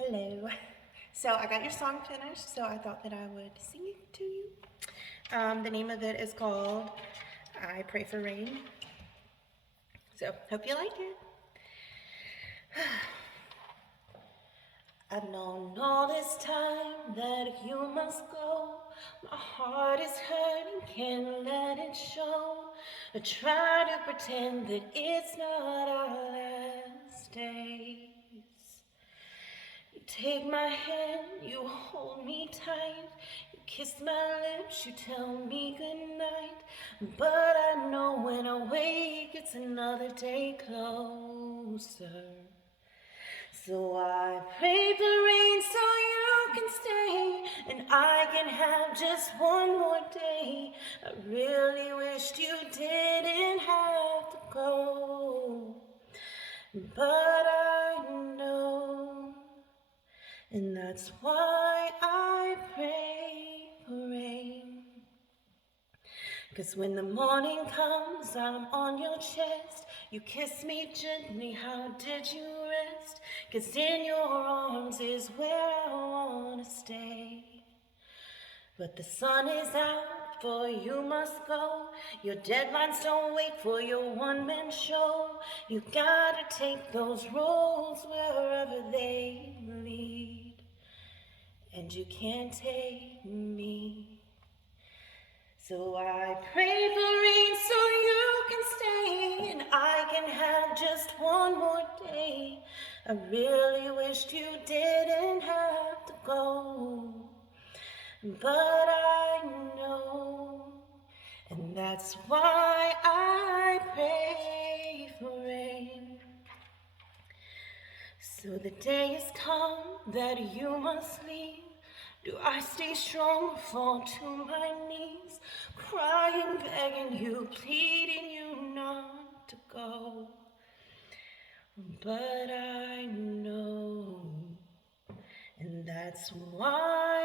Hello. So I got your song finished, so I thought that I would sing it to you. The name of it is called I Pray for Rain. So hope you like it. I've known all this time that you must go. My heart is hurting, can't let it show. I try to pretend that it's not our last days. You take my hand, you hold me tight. You kiss my lips, you tell me goodnight. But I know when I wake, it's another day closer. So I pray for rain so you can stay, and I can have just one more day. I really wished you didn't have to go, but I know, and that's why I pray for rain. 'Cause when the morning comes, I'm on your chest. You kiss me gently, how did you rest? 'Cause in your arms is where I wanna stay. But the sun is out, for you must go. Your deadlines don't wait for your one-man show. You gotta take those roads wherever they lead. And you can't take me. So I pray for rain so you can stay, and I can have just one more day. I really wished you didn't have to go, but I know, and that's why I pray for rain. So the day has come that you must leave. Do I stay strong or fall to my knees, crying, begging you, pleading you not to go? But I know, and that's why